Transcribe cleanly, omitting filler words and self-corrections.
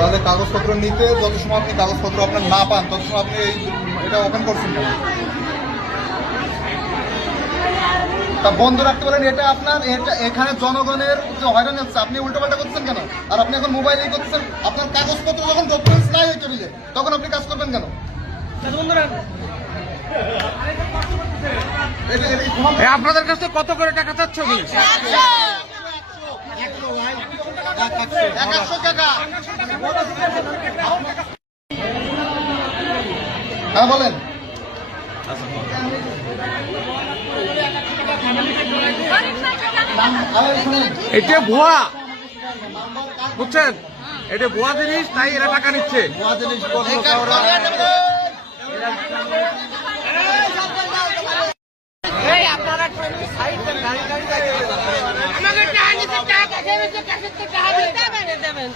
তাহলে কাগজপত্র নিতে যত সময় আপনি কাগজপত্র আপনার না পান তত সময় আপনি এটা ওপেন করছেন কেন? তা বন্ধ রাখতে বলেন, এটা আপনার, এটা এখানে জনগণের যে হয়রানি হচ্ছে, আপনি উল্টোপাল্টা করছেন কেন? আর আপনি এখন মোবাইলেই করছেন। আপনার কাগজপত্র যখন ডকুমেন্টস নাই ওই টেবিলে, তখন আপনি কাজ করবেন কেন? আপনাদের কাছে কত করে টাকা চাচ্ছে? 100 টাকা। হ্যাঁ বলেন। এটা ভুয়া, বুঝছেন? এটা ভুয়া জিনিস, তাই এরা টাকা নিচ্ছে। ভুয়া জিনিস আমাকে টাকা নিতে টাকা দেবেন।